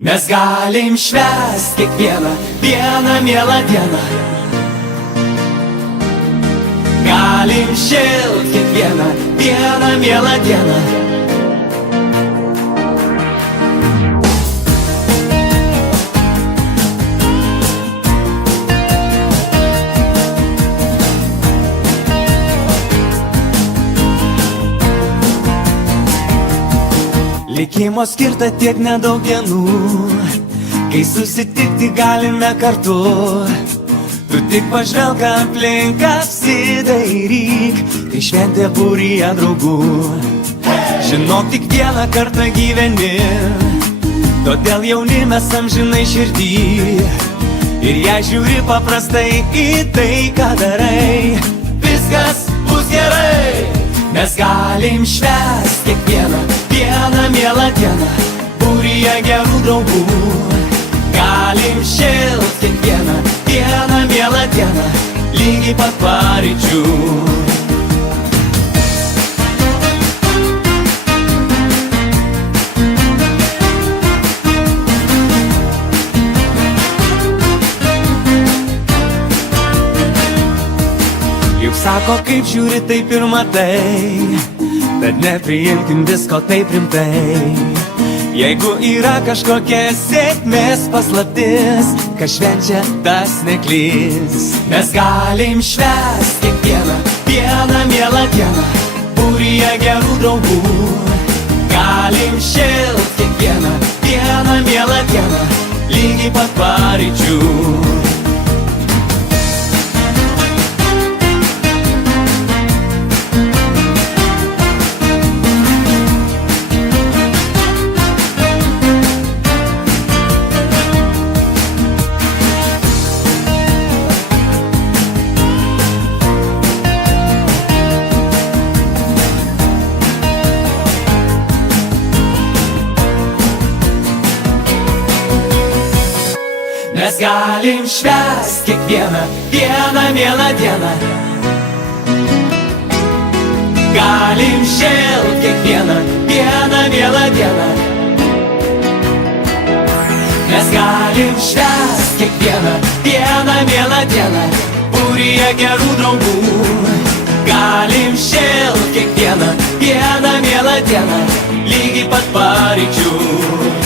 Mes galim švęst kiekvieną dieną, mielą dieną. Galim šilt kiekvieną dieną, mielą dieną. Likimo skirta tiek nedaug dienų, kai susitikti galime kartu. Tu tik pažvelk aplink, apsidairyk, tai šventė būryje draugų. Žinok, tik vieną kartą gyveni, todėl jaunimas amžinai širdį. Ir jei žiūri paprastai į tai, ką darai, viskas bus gerai. Mes galim švęst kiekvieną dieną, mielą dieną, būryje gerų draugų. Galim šilt kiekvieną dieną, mielą dieną, lygiai pat paryčių. Juk sako, kaip žiūri, taip ir matai, tad nepriimkim visko taip rimtai. Jeigu yra kažkokia sėkmės paslaptis, kas švenčia, tas neklys. Mes galim švęst kiekvieną dieną, mielą dieną, būryje gerų draugų. Galim šilt kiekvieną dieną, mielą dieną, lygiai pat paryčių. Mes galim švęst kiekvieną dieną, mielą dieną. Galim šilt kiekvieną dieną, mielą dieną. Mes galim švęst kiekvieną dieną, mielą dieną, būryje gerų draugų. Galim šilt kiekvieną dieną, mielą dieną, lygiai pat paryčių.